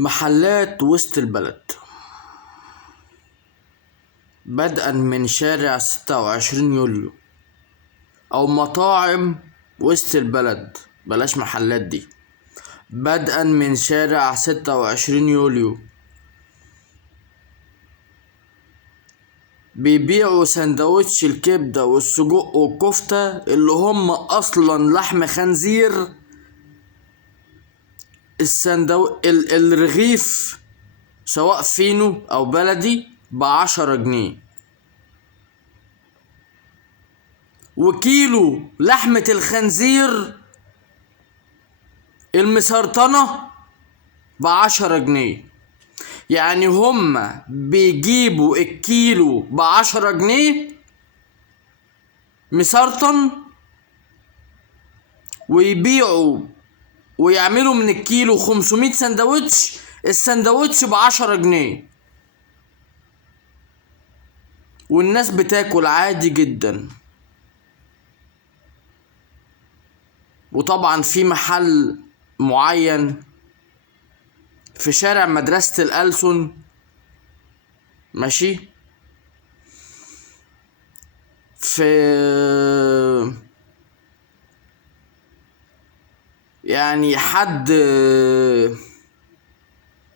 محلات وسط البلد بدءا من شارع 26 يوليو او مطاعم وسط البلد، بلاش محلات دي. بدءا من شارع 26 يوليو بيبيعوا سندوتش الكبدة والسجق والكفتة اللي هم اصلا لحم خنزير. الرغيف سواء فينو او بلدي ب10 جنيه، وكيلو لحمة الخنزير المسرطنة ب10 جنيه. يعني هما بيجيبوا الكيلو ب10 جنيه مسرطن، ويبيعوا ويعملوا من الكيلو 500 سندوتش، السندوتش ب10 جنيه، والناس بتاكل عادي جدا. وطبعا في محل معين في شارع مدرسة الألسن، ماشي، في يعني حد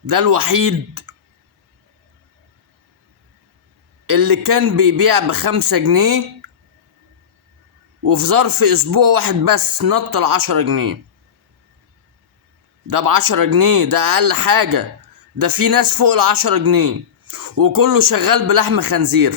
ده الوحيد اللي كان بيبيع ب5 جنيه، وفي ظرف اسبوع واحد بس نط ال10 جنيه. ده ب10 جنيه، ده اقل حاجة. ده في ناس فوق ال10 جنيه، وكله شغال بلحم خنزير.